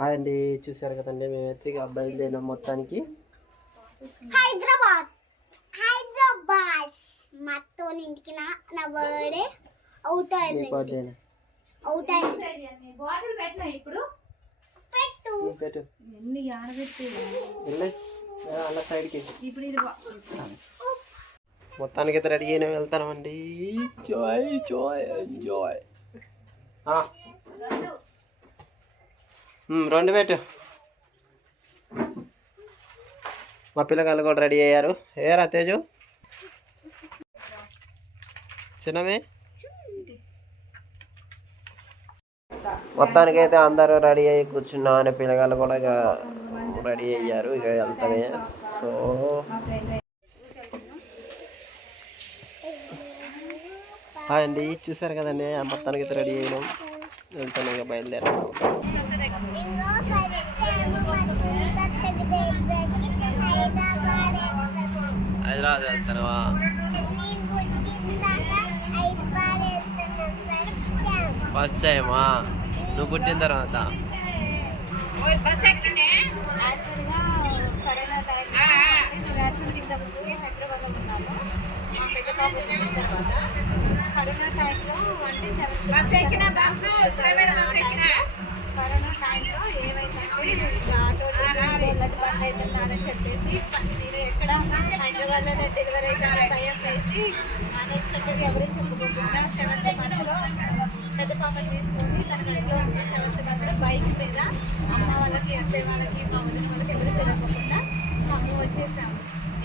Hi అండి, చూసారు కదండి మేమైతే ఇక బయలుదేరినాం మొత్తానికి హైదరాబాద్. మా తోని ఇంటికి నా బర్త్డే అవుట్ అయింది. బాటిల్ పెట్టినా ఇప్పుడు పెట్టు ఎన్ని ఆడబెట్టి అలా సైడ్కి ఇప్పుడు ఇది మొత్తానికి అయితే రెడీ అయినా వెళ్తామండి. Enjoy enjoy enjoy. రెండు పెట్టు. మా పిల్లగాళ్ళు కూడా రెడీ అయ్యారు. ఏరా తేజు చిన్నమే. మొత్తానికైతే అందరూ రెడీ అయ్యి కూర్చున్నాం అనే పిల్లగాళ్ళు కూడా ఇక రెడీ అయ్యారు. ఇక వెళ్తామే. సో హాయ్ అండి, చూసారు కదండి మొత్తానికి అయితే రెడీ అయినాం, వెళ్తాను ఇక బయలుదేరాం. హైదరాబాద్ వెళ్తావా? ఫస్ట్ టైమా? నువ్వు పుట్టిన తర్వాత కరోనా టైంలో ఏమైందంటే ఆటోని చెప్పేసి నేను ఎక్కడ హైదరాబాద్లో డెలివరీ అయితే భయం వేసి అన్ఎక్స్పెక్టెడ్ ఎవరు చెప్పుకోకుండా 7th మంత్లో పెద్ద పాపని తీసుకొని తన ఇంట్లో ఉన్న 7th మంత్లో బైక్ మీద అమ్మ వాళ్ళకి అత్తయ్య వాళ్ళకి మా వదిన వాళ్ళకి ఎవరు తెలియకుండా అమ్మ వచ్చేసాము.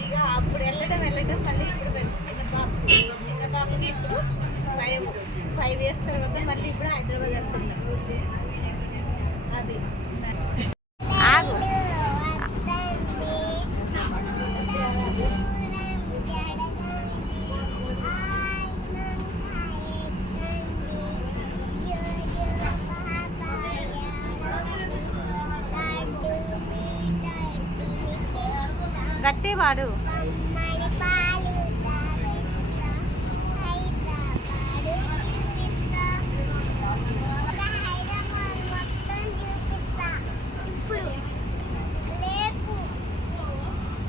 ఇక అప్పుడు వెళ్ళడం మళ్ళీ ఇప్పుడు చిన్న పాపకి ఇప్పుడు 5 years తర్వాత మళ్ళీ ఇప్పుడు హైదరాబాద్ వెళ్తున్నాం. అది గట్టి వాడు.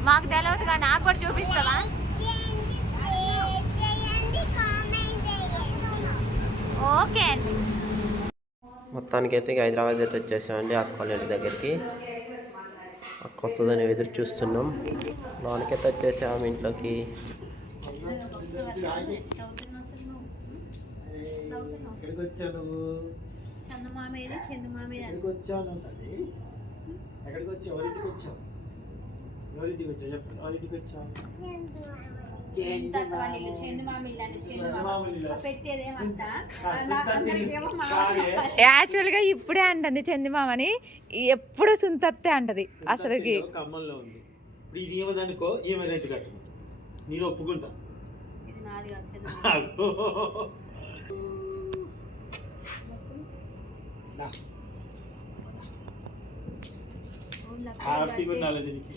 మాకు తెలియదుగా, నాకు కూడా చూపిస్తావా? ఓకే అండి. మొత్తానికైతే హైదరాబాద్ అయితే వచ్చేసామండి అక్క వాళ్ళ ఇంటి దగ్గరికి. అక్క వస్తుందని ఎదురు చూస్తున్నాం. లోనికైతే వచ్చేసాము ఇంట్లోకి. యాక్చువల్గా ఇప్పుడే అంటుంది చందమామని, ఎప్పుడు సుంతత్తే అంటది అసలుకి. ఇది ఏమదనుకో ఏమో రేటు కట్టు, నేను ఒప్పుకుంటా. హ్యాపీగా ఉండాలి దీనికి.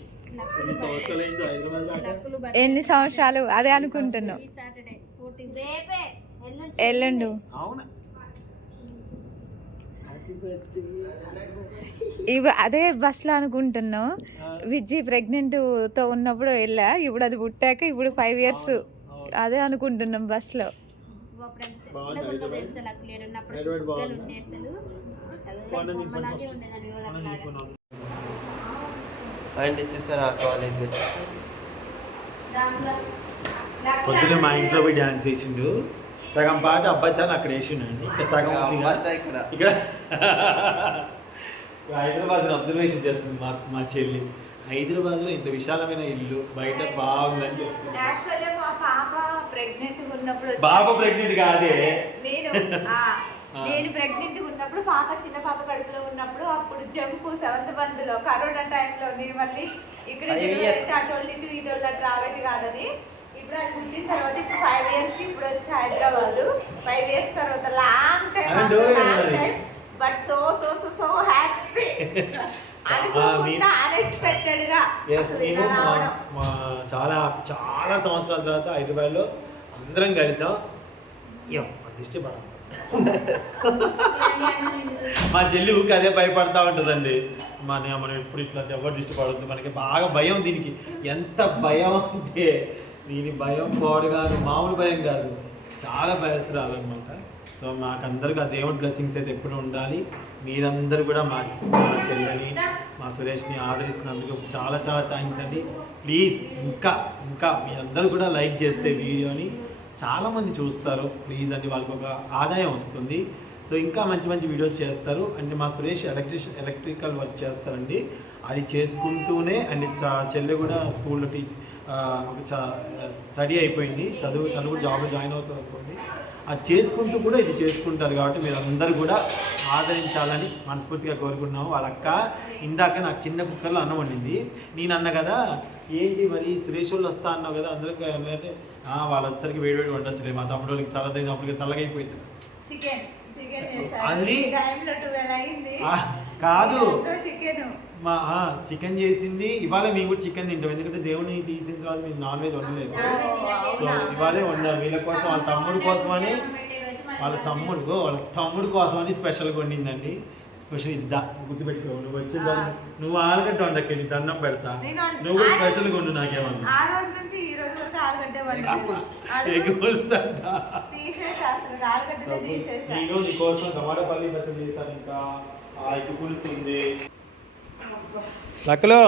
ఎన్ని సంవత్సరాలు అదే అనుకుంటున్నావు. ఎల్లుండు ఇవి అదే బస్లో అనుకుంటున్నావు. విజ్జి ప్రెగ్నెంట్తో ఉన్నప్పుడు వెళ్ళా, ఇప్పుడు అది పుట్టాక ఇప్పుడు 5 years అదే అనుకుంటున్నాం బస్లో. అండ్ చూసారా కాలేజ్ పొద్దున మా ఇంట్లో పోయి డ్యాన్స్ వేసిండు. సగం పాట అబ్బాచాలు అక్కడ వేసిండండి, ఇంకా సగం ఇక్కడ హైదరాబాద్లో అబ్జర్వేషన్ చేస్తుంది మా చెల్లి. హైదరాబాద్లో ఇంత విశాలమైన ఇల్లు బయట బాగుందని చెప్తుంది. బాబా ప్రెగ్నెంట్ కాదే, నేను ప్రెగ్నెంట్ ఉన్నప్పుడు పాప చిన్న పాప కడుపులో ఉన్నప్పుడు అప్పుడు జంపు 7th monthలో కరోనా టైంలో నేను మళ్ళీ ఇక్కడ అటోళ్ళు ఇటోళ్ళు అట్లా రావేది కాదని. ఇప్పుడు అది పుట్టిన తర్వాత ఇప్పుడు 5 years ఇప్పుడు వచ్చి హైదరాబాద్ 5 years తర్వాత long time but so so so so happy. Unexpected గా చాలా చాలా సంవత్సరాల తర్వాత హైదరాబాద్లో అందరం కలిసాం. దిష్టి పడాలి మా చెల్లి ఊరికి అదే భయపడతా ఉంటుందండి. మనం ఎప్పుడు ఇట్లా ఎవరు దిష్టి పడుతుంది, మనకి బాగా భయం దీనికి. ఎంత భయం అంటే దీని భయం కాదు, మామూలు భయం కాదు, చాలా భయస్తురాలు అనమాట. సో మాకందరికీ ఆ దేవుడి బ్లెస్సింగ్స్ అయితే ఎప్పుడు ఉండాలి. మీరందరూ కూడా మా చెల్లెని, మా సురేష్ని ఆదరిస్తున్నందుకు చాలా చాలా థ్యాంక్స్ అండి. ప్లీజ్ ఇంకా మీరందరూ కూడా లైక్ చేస్తే వీడియోని చాలామంది చూస్తారు. ప్లీజ్ అండి, వాళ్ళకి ఒక ఆదాయం వస్తుంది. సో ఇంకా మంచి మంచి వీడియోస్ చేస్తారు. అంటే మా సురేష్ ఎలక్ట్రికల్ వర్క్ చేస్తారండి. అది చేసుకుంటూనే అండ్ చెల్లె కూడా స్కూల్లో స్టడీ అయిపోయింది, చదువు, తను కూడా జాబ్లో జాయిన్ అవుతుంది అనుకోండి. అది చేసుకుంటూ కూడా ఇది చేసుకుంటారు. కాబట్టి మీరు అందరూ కూడా ఆదరించాలని మనస్ఫూర్తిగా కోరుకుంటున్నాము. వాళ్ళ అక్క ఇందాక నాకు చిన్న కుక్కర్లో అన్నం వండింది. నేను అన్న కదా ఏంటి మరి సురేష్ వాళ్ళు వస్తా అన్నావు కదా, అందరికీ అంటే వాళ్ళు వచ్చేసరికి వేడి వండొచ్చులే, మా తమ్ముడు వాళ్ళకి చల్లదైనప్పటికీ చల్లగా అయిపోయింది. కాదు చికెన్ చేసింది. ఇవాళ మేము కూడా చికెన్ తింటాం, ఎందుకంటే దేవుని తీసిన తర్వాత మేము నాన్ వెజ్ వండలేదు. సో ఇవాళే వండాం వీళ్ళ కోసం, వాళ్ళ తమ్ముడు కోసం అని, వాళ్ళ తమ్ముడు కోసం అని స్పెషల్గా వండిందండి. స్పెషల్ ఇది గుర్తుపెట్టుకో, నువ్వు వచ్చిన నువ్వు ఆలుగడ్డ వండకండి, దండం పెడతా. నువ్వు కూడా స్పెషల్గా వండు నాకేమన్నా. నేను నీకోసం టమాటా పల్లి పచ్చడి చేశాను, ఇంకా ఎగ్ పులుసు ఉంది. లక్కలో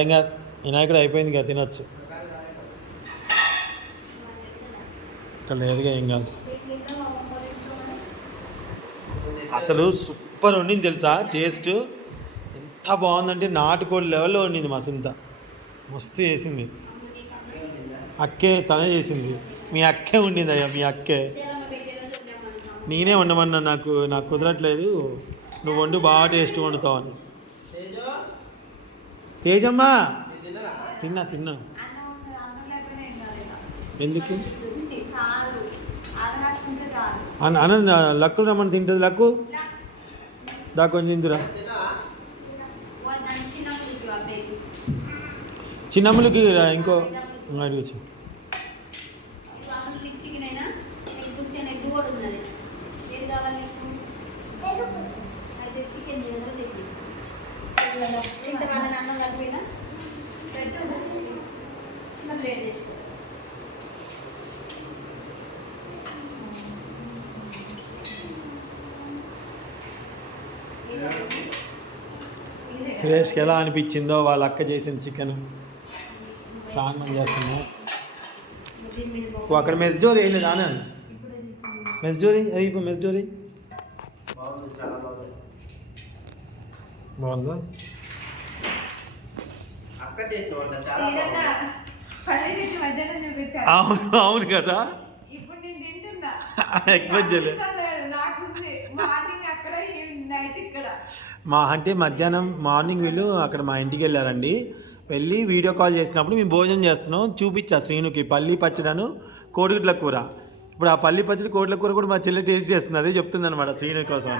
ఏంగా వినాయకుడు అయిపోయింది కదా, తినచ్చు. ఇక్కడ లేదుగా ఏం కాదు. అసలు సూపర్ వండింది తెలుసా, టేస్ట్ ఎంత బాగుందంటే నాటుకోడి లెవెల్లో వండింది. మసింత మస్తు చేసింది. అక్కే తనే చేసింది. మీ అక్కే వండింది అయ్యా, మీ అక్కే. నేనే వండమన్నా, నాకు కుదరట్లేదు, నువ్వు వండు, బాగా టేస్ట్ వండుతావు అని. తేజమ్మా తిన్నా ఎందుకు అన్న లక్కులు రమ్మని తింటుంది. లక్కు దా కొంచెం తిందురా. చిన్నమ్మలకి ఇంకో అడిగచ్చు. సురేష్కి ఎలా అనిపించిందో వాళ్ళ అక్క చేసిన చికెన్ ప్రాణం చేస్తున్నా. అక్కడ మెస్డోరీ వేయలేదు ఆనంద్, మెస్డోరీ అది ఇప్పుడు మెస్డోరీ బాగుందా? అవును కదా, ఎక్స్పెక్ట్ చేయలేదు. అంటే మధ్యాహ్నం మార్నింగ్ వీళ్ళు అక్కడ మా ఇంటికి వెళ్ళారండి. వెళ్ళి వీడియో కాల్ చేసినప్పుడు మేము భోజనం చేస్తున్నాం, చూపించా శ్రీనుకి పల్లి పచ్చడను కోడిగుడ్ల కూర. ఇప్పుడు ఆ పల్లి పచ్చడి కోడిగుడ్ల కూర కూడా మా చెల్లి టేస్ట్ చేస్తుంది, అదే చెప్తుంది అనమాట శ్రీను కోసం.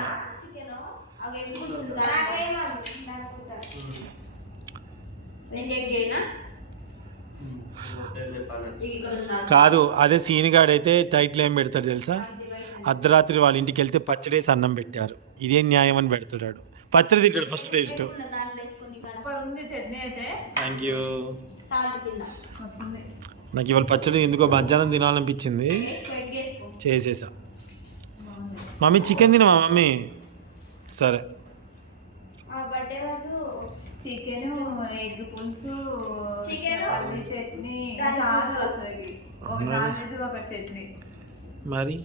కాదు, అదే సీనిగాడైతే టైటిల్ ఏం పెడతాడు తెలుసా, అర్ధరాత్రి వాళ్ళ ఇంటికి వెళ్తే పచ్చడేసి అన్నం పెట్టారు, ఇదేం న్యాయం అని పెడతాడు. పచ్చడి తింటాడు ఫస్ట్ టేస్ట్. Thank you. నాకు ఇవాళ పచ్చడి ఎందుకో మధ్యాహ్నం తినాలనిపించింది, చేసేసా. మమ్మీ చికెన్ తినమా మమ్మీ? సరే. చికెన్, ఎగ్ పులుసు, పల్లి చట్నీ, చాలు అసలు ఒక నాన్ వెజ్ ఒక చట్నీ. మరి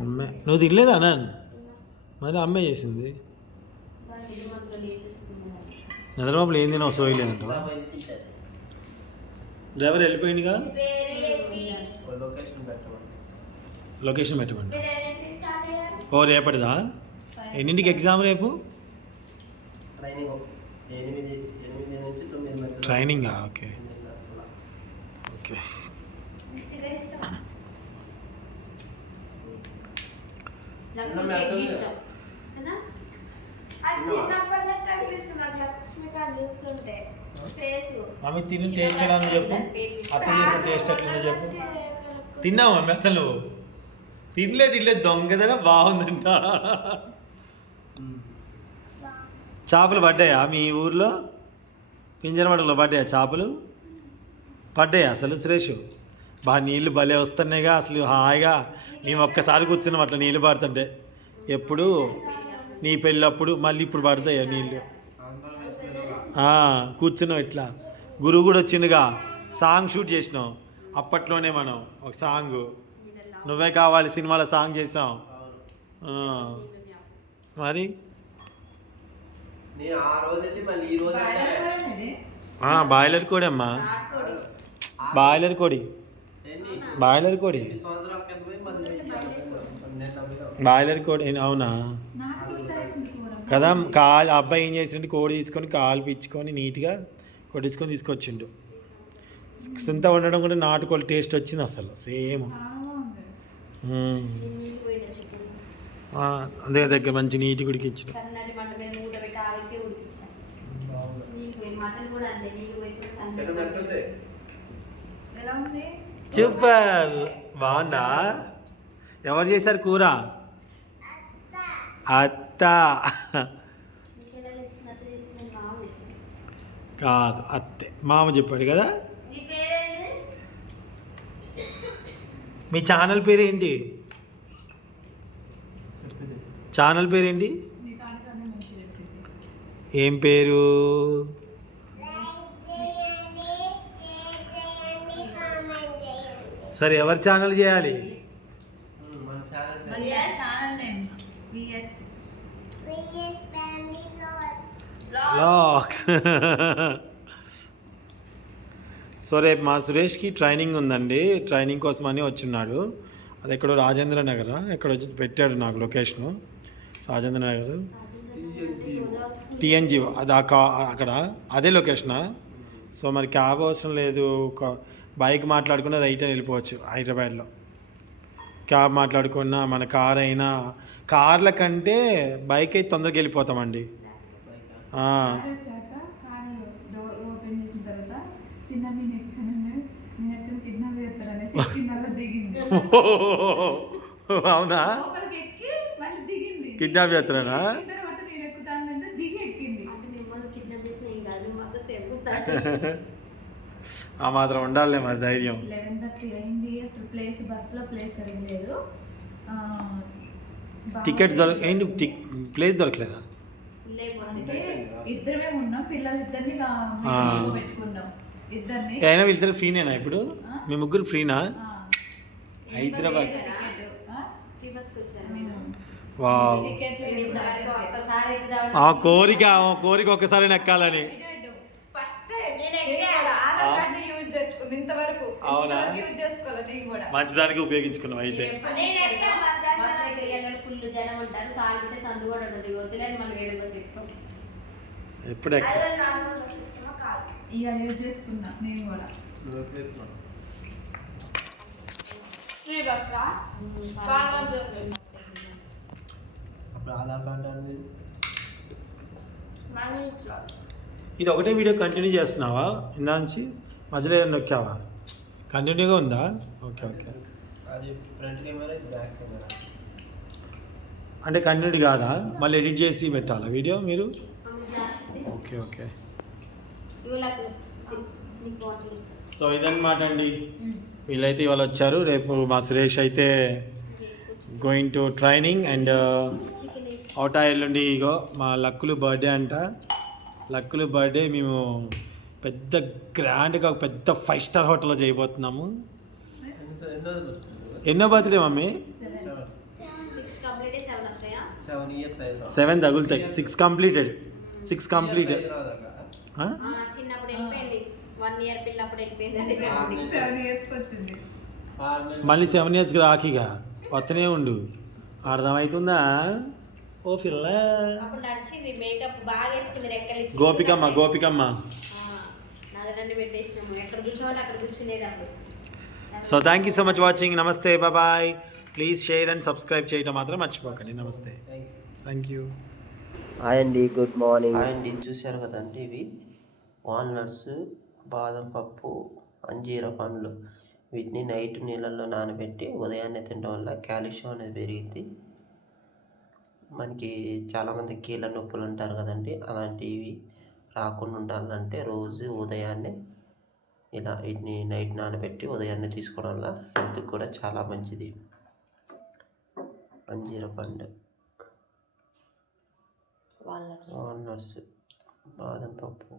అమ్మే నువ్వు తినలేదా అన్న? మరి అమ్మే చేసింది. నిద్రబాబులు ఏం తినావు, సోయలేదంట. Driver వెళ్ళిపోయిందిగా, location పెట్టమండి. ఓ రేపటిదా? ఎన్నింటికి ఎగ్జామ్ రేపు? ట్రైనింగా? Okay okay. మమ్మీ తిని టేస్ట్ ఎలా ఉందో చెప్పు. అత్త చేసిన టేస్ట్ ఎట్లుందో చెప్పు. తిన్నావా మమ్మీ అసలు నువ్వు? తినలేదు దొంగదన బాగుందంట. చేపలు పడ్డాయా మీ ఊర్లో? పింజరమడలో పడ్డాయా చేపలు? పడ్డాయా అసలు సురేష్? బాగా నీళ్ళు భలే వస్తున్నాయిగా అసలు హాయిగా. మేము ఒక్కసారి కూర్చున్నాం అట్లా నీళ్ళు పడుతుంటే. ఎప్పుడు నీ పెళ్ళప్పుడు మళ్ళీ ఇప్పుడు పడతాయా నీళ్ళు? కూర్చున్నాం ఇట్లా. గురువు కూడా వచ్చిండుగా, సాంగ్ షూట్ చేసినాం అప్పట్లోనే మనం. ఒక సాంగ్ నువ్వే కావాలి సినిమాలో సాంగ్ చేసాం. మరి బాయిలర్ కోడి అమ్మా, బాయిలర్ కోడి, బాయిలర్ కోడి, బాయిలర్ కోడి. అవునా కదా. అబ్బాయి ఏం చేసిండు, కోడి తీసుకొని కాలు పిచ్చుకొని నీట్గా కొట్టించుకొని తీసుకొచ్చిండు. సొంత వండడం కూడా నాటుకోడి టేస్ట్ వచ్చింది అసలు సేమ్. అదే దగ్గర మంచి నీటి గుడికి ఇచ్చిండు. సూపర్, బాగుందా? ఎవరు చేశారు కూర? అత్త కాదు అత్తే, మామ చెప్పాడు కదా. మీ ఛానల్ పేరేంటి? ఛానల్ పేరేంటి? ఏం పేరు? సరే ఎవరి ఛానల్ చేయాలి? లాక్స్. సో రేపు మా సురేష్కి ట్రైనింగ్ ఉందండి. ట్రైనింగ్ కోసం అని వచ్చున్నాడు. అది ఎక్కడో రాజేంద్ర నగర్ ఎక్కడ వచ్చి పెట్టాడు నాకు లొకేషను. రాజేంద్ర నగర్ టీఎన్జీ అది అక్కడ అదే లొకేషనా? సో మరి క్యాబ్ అవసరం లేదు, ఒక బైక్ మాట్లాడుకున్నా రైట్ అని వెళ్ళిపోవచ్చు హైదరాబాద్లో. క్యాబ్ మాట్లాడుకున్నా మన కార్ అయినా, కార్ల కంటే బైక్ అయితే తొందరగా వెళ్ళిపోతామండి. అవునా? కిడ్నాప్ చేస్తారా? ఆ మాత్రం ఉండాలి మరి ధైర్యం. 11:30 అయింది. అసలు బస్సులో లేదు. టికెట్స్ ఏంటి ప్లేస్ దొరకలేదా? ఇద్దరమే ఉన్నాం, పిల్లలిద్దరిని పెట్టుకున్నాం. అయినా వీళ్ళిద్దరు ఫ్రీనేనా ఇప్పుడు? మీ ముగ్గురు ఫ్రీనా? హైదరాబాద్. వావ్, కోరిక ఒక్కసారి నెక్కాలని. అవునా? మంచిదానికి ఉపయోగించుకున్నాం అయితే. ఎప్పుడు ఇది ఒకటే వీడియో కంటిన్యూ చేస్తున్నావా? ఇందా నుంచి మధ్యలో ఏమైనా నొక్కావా? కంటిన్యూగా ఉందా? Okay okay. అంటే కంటిన్యూ కాదా? మళ్ళీ ఎడిట్ చేసి పెట్టాలా వీడియో మీరు? Okay okay. సో ఇదన్నమాట అండి. వీళ్ళైతే ఇవాళ వచ్చారు. రేపు మా సురేష్ అయితే going to training and out ఎల్లుండి. ఇగో మా లక్కులు బర్త్డే అంట. లక్కులు బర్త్డే మేము పెద్ద గ్రాండ్గా పెద్ద 5 స్టార్ హోటల్లో చేయబోతున్నాము. ఎన్నో బర్త్డే మమ్మీ? 7 తగులుతాయి. 6 కంప్లీటెడ్. మళ్ళీ 7 ఇయర్స్కి రాఖీగా వస్తూనే ఉండు. అర్థమవుతుందా ఓ పిల్ల? Gopikamma. So thank you so much watching. నమస్తే, bye. Please share and subscribe చేయడం మాత్రం మర్చిపోకండి. నమస్తే, థ్యాంక్ యూ. హాయ్ అండి, గుడ్ మార్నింగ్. హాయ్ అండి, చూశారు కదండి ఇవి వాల్నట్స్, బాదం పప్పు, అంజీర పండ్లు వీటిని నైట్ నీళ్ళల్లో నానబెట్టి ఉదయాన్నే తినడం వల్ల కాల్షియం అనేది పెరిగింది. మనకి చాలామంది కీళ్ళ నొప్పులు ఉంటారు కదండి, అలాంటివి రాకుండా ఉండాలంటే రోజు ఉదయాన్నే ఇలా వీటిని నైట్ నానబెట్టి ఉదయాన్నే తీసుకోవడం వల్ల హెల్త్కి కూడా చాలా మంచిది. అంజీర పండు, వాల్నట్స్, బాదం పప్పు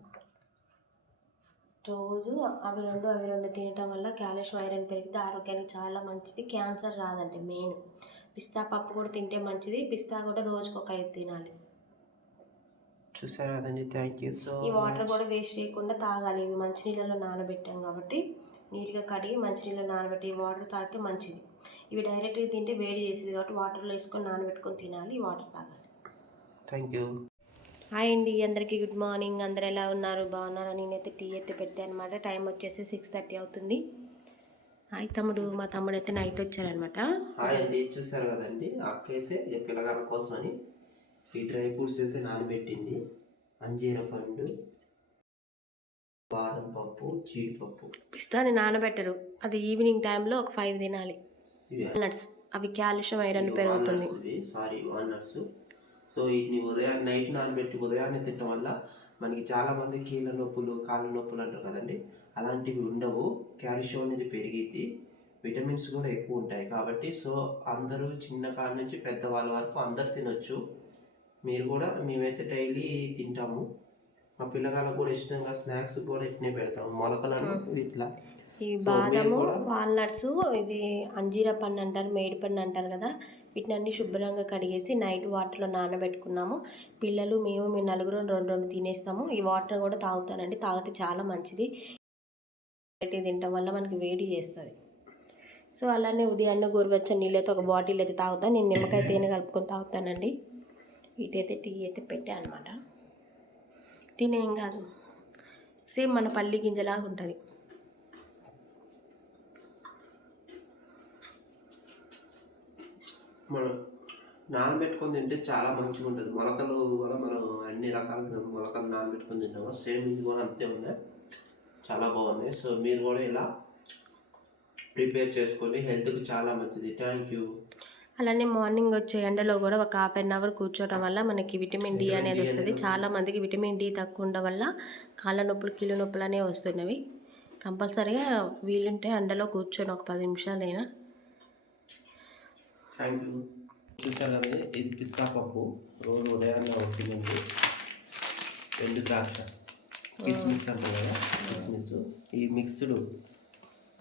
రోజు అవి రెండు తినటం వల్ల కాల్షియం ఐరన్ పెరిగితే ఆరోగ్యానికి చాలా మంచిది. క్యాన్సర్ రాదండి. మెయిన్ పిస్తా పప్పు కూడా తింటే మంచిది. పిస్తా కూడా రోజుకు ఒక 5 తినాలి. చూసారు కదండి. థ్యాంక్ యూ సో ఈ వాటర్ కూడా వేస్ట్ చేయకుండా తాగాలి. ఇవి మంచినీళ్ళలో నానబెట్టాం కాబట్టి నీట్గా కడిగి మంచినీళ్ళలో నానబెట్టి ఈ వాటర్ తాగితే మంచిది. ఇవి డైరెక్ట్గా తింటే వేడి చేసేది కాబట్టి వాటర్లో వేసుకొని నానబెట్టుకొని తినాలి. ఈ వాటర్ తాగాలి. Thank you. హాయ్ అండి, అందరికీ గుడ్ మార్నింగ్. అందరు ఎలా ఉన్నారు? బాగున్నారా? నేనైతే టీ అయితే పెట్టాను అనమాట. టైం వచ్చేసి 6:30 అవుతుంది. హాయ్ తమ్ముడు. మా తమ్ముడు అయితే నైట్ వచ్చారనమాట. హాయ్ అండి. చూసారు కదండి, అక్క అయితే ఈ పిల్లగాల కోసమని ఈ డ్రై ఫ్రూట్స్ అయితే నానబెట్టింది. అంజీర పండు, బాదం పప్పు, జీడిపప్పు. పిస్తాని నానబెట్టరు, అది ఈవినింగ్ టైంలో ఒక 5 తినాలి. నట్స్ అవి కాల్షియం ఐరన్ పెరుగుతుంది. వాల్నట్స్. సో వీటిని ఉదయాన్నే నైట్ నానబెట్టి ఉదయాన్నే తినడం వల్ల మనకి చాలామంది కీళ్ళ నొప్పులు, కాళ్ళ నొప్పులు అంటారు కదండి, అలాంటివి ఉండవు. కాల్షియం అనేది పెరిగిద్ది, విటమిన్స్ కూడా ఎక్కువ ఉంటాయి కాబట్టి సో అందరూ చిన్న కాడ నుంచి పెద్దవాళ్ళ వరకు అందరు తినొచ్చు. మీరు కూడా, మేమైతే డైలీ తింటాము. మా పిల్లగాళ్ళకు కూడా ఇష్టంగా స్నాక్స్ కూడా ఇట్నే పెడతాము. మొలకలను ఇట్లా ఈ బాదము, వాల్నట్స్, ఇది అంజీర పండు అంటారు, మేడి పండు అంటారు కదా, వీటిని అన్ని శుభ్రంగా కడిగేసి నైట్ వాటర్లో నానబెట్టుకున్నాము. పిల్లలు మేము నలుగురు రెండు తినేస్తాము. ఈ వాటర్ కూడా తాగుతానండి. తాగితే చాలా మంచిది. తినటం వల్ల మనకి వేడి చేస్తుంది. సో అలానే ఉదయాన్నే గోరువెచ్చని నీళ్ళైతే ఒక బాటిల్ అయితే తాగుతాను. నేను నిమ్మకాయ తేనె కలుపుకొని తాగుతానండి. వీటైతే టీ అయితే పెట్టా అనమాట. తినేం కాదు, సేమ్ మన పల్లి గింజలాగా ఉంటుంది. మనం నానబెట్టుకొని తింటే చాలా మంచిగా ఉంటుంది. మొలకలు కూడా మనం అన్ని రకాల మొలకలు నానబెట్టుకొని తింటాము. సేమ్ ఇది కూడా అంతే ఉన్నాయి, చాలా బాగున్నాయి. సో మీరు కూడా ఇలా ప్రిపేర్ చేసుకొని హెల్త్కి చాలా మంచిది. Thank you. అలానే మార్నింగ్ వచ్చే ఎండలో కూడా ఒక 1/2 అవర్ కూర్చోవడం వల్ల మనకి విటమిన్ డి అనేది వస్తుంది. చాలా మందికి విటమిన్ డి తక్కువ ఉండడం వల్ల కాళ్ళ నొప్పులు, కీళ్ళ నొప్పులు అనేవి వస్తున్నవి. కంపల్సరీగా వీలుంటే ఎండలో కూర్చొని ఒక 10 నిమిషాలైనా. Thank you. చూసారు కదా, ఇది పిస్తా పప్పు రోజు ఉదయాన్నే తినండి. ఎండు ద్రాక్ష, కిస్మిస్ అంటారు కదా, కిస్మిస్, ఈ mixed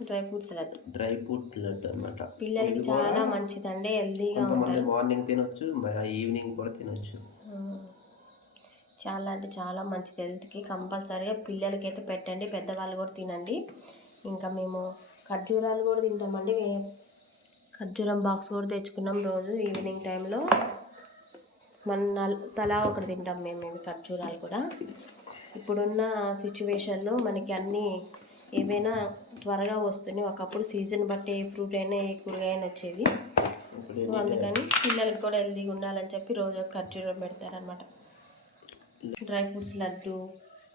dry fruits laddu, dry fruit laddu అనమాట. పిల్లలకి చాలా మంచిదండి, హెల్తీగా ఉంటారు. మార్నింగ్ తినొచ్చు, ఈవినింగ్ కూడా తినొచ్చు. చాలా అంటే చాలా మంచిది హెల్త్కి. కంపల్సరీగా పిల్లలకి అయితే పెట్టండి, పెద్దవాళ్ళు కూడా తినండి. ఇంకా మేము ఖర్జూరాలు కూడా తింటామండి. ఖర్జూరం బాక్స్ కూడా తెచ్చుకున్నాం. రోజు ఈవినింగ్ టైంలో తలా ఒకటి తింటాం మేము. ఇవి ఖర్జూరాలు కూడా ఇప్పుడున్న సిచ్యువేషన్లో మనకి అన్నీ ఏవైనా త్వరగా వస్తున్నాయి. ఒకప్పుడు సీజన్ బట్టి ఏ ఫ్రూట్ అయినా ఏ కూరగాయ వచ్చేది. సో అందుకని పిల్లలకి కూడా హెల్తీగా ఉండాలని చెప్పి రోజు ఖర్జూరం పెడతారనమాట. డ్రై ఫ్రూట్స్ లడ్డు,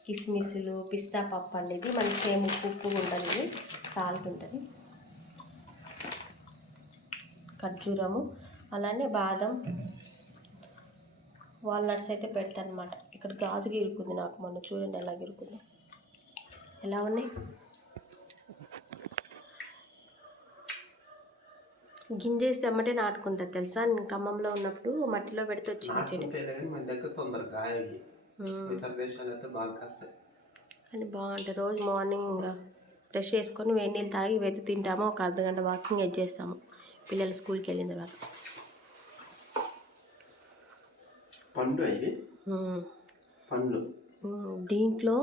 కిస్మిస్లు, పిస్తా పప్పు అండి. ఇది మనకి సేమ్ ఉప్పు ఉంటుంది, ఇది సాల్ట్ ఉంటుంది. ఖర్జూరము, అలానే బాదం, వాల్నట్స్ అయితే పెడతాను అనమాట. ఇక్కడ గాజు గిరుకుంది నాకు, మొన్న చూడండి ఎలా గిరుకుంది, ఎలా ఉన్నాయి. గింజేస్తే అమ్మటే నాటుకుంటుంది తెలుసా. నేను ఖమ్మంలో ఉన్నప్పుడు మట్టిలో పెడితే వచ్చింది చెట్టు. కానీ బాగుంటుంది. రోజు మార్నింగ్ బ్రష్ చేసుకొని వేడి నీళ్ళు తాగి ఇవైతే తింటాము. ఒక అర్ధగంట వాకింగ్ ఎడ్ చేస్తాము పిల్లలు స్కూల్కి వెళ్ళిన తర్వాత. పండు ఇది పండ్లు. దీంట్లో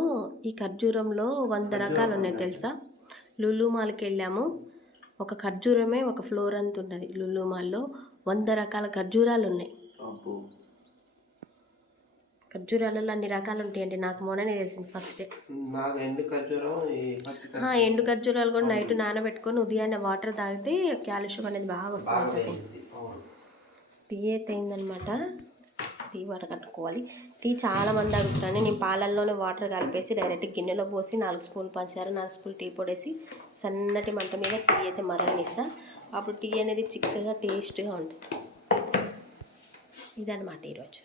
ఈ ఖర్జూరంలో 100 రకాలు ఉన్నాయి తెలుసా. లులు మాల్కి వెళ్ళాము, ఒక ఖర్జూరమే ఒక ఫ్లోర్ అంత ఉంటుంది. లులు మాల్లో 100 రకాల ఖర్జూరాలు ఉన్నాయి. ఖర్జూరాలలో అన్ని రకాలు ఉంటాయండి. నాకు మొన్ననే తెలిసింది ఫస్ట్ డే. ఎండు ఖర్జూరాలు కూడా నైట్ నానబెట్టుకొని ఉదయాన్నే వాటర్ తాగితే కాల్షియం అనేది బాగా వస్తుంది. టీ అయితే అయిందనమాట. టీ వాటర్ కట్టుకోవాలి. టీ చాలా మంది అడుగుతారని నేను పాలల్లోనే వాటర్ కలిపేసి డైరెక్ట్ గిన్నెలో పోసి 4 స్పూన్లు పంచదార 4 స్పూన్లు టీ పొడేసి సన్నటి మంట మీద టీ అయితే మరగనిస్తా. అప్పుడు టీ అనేది చిక్కగా టేస్ట్గా ఉంటుంది. ఇదన్నమాట ఈరోజు.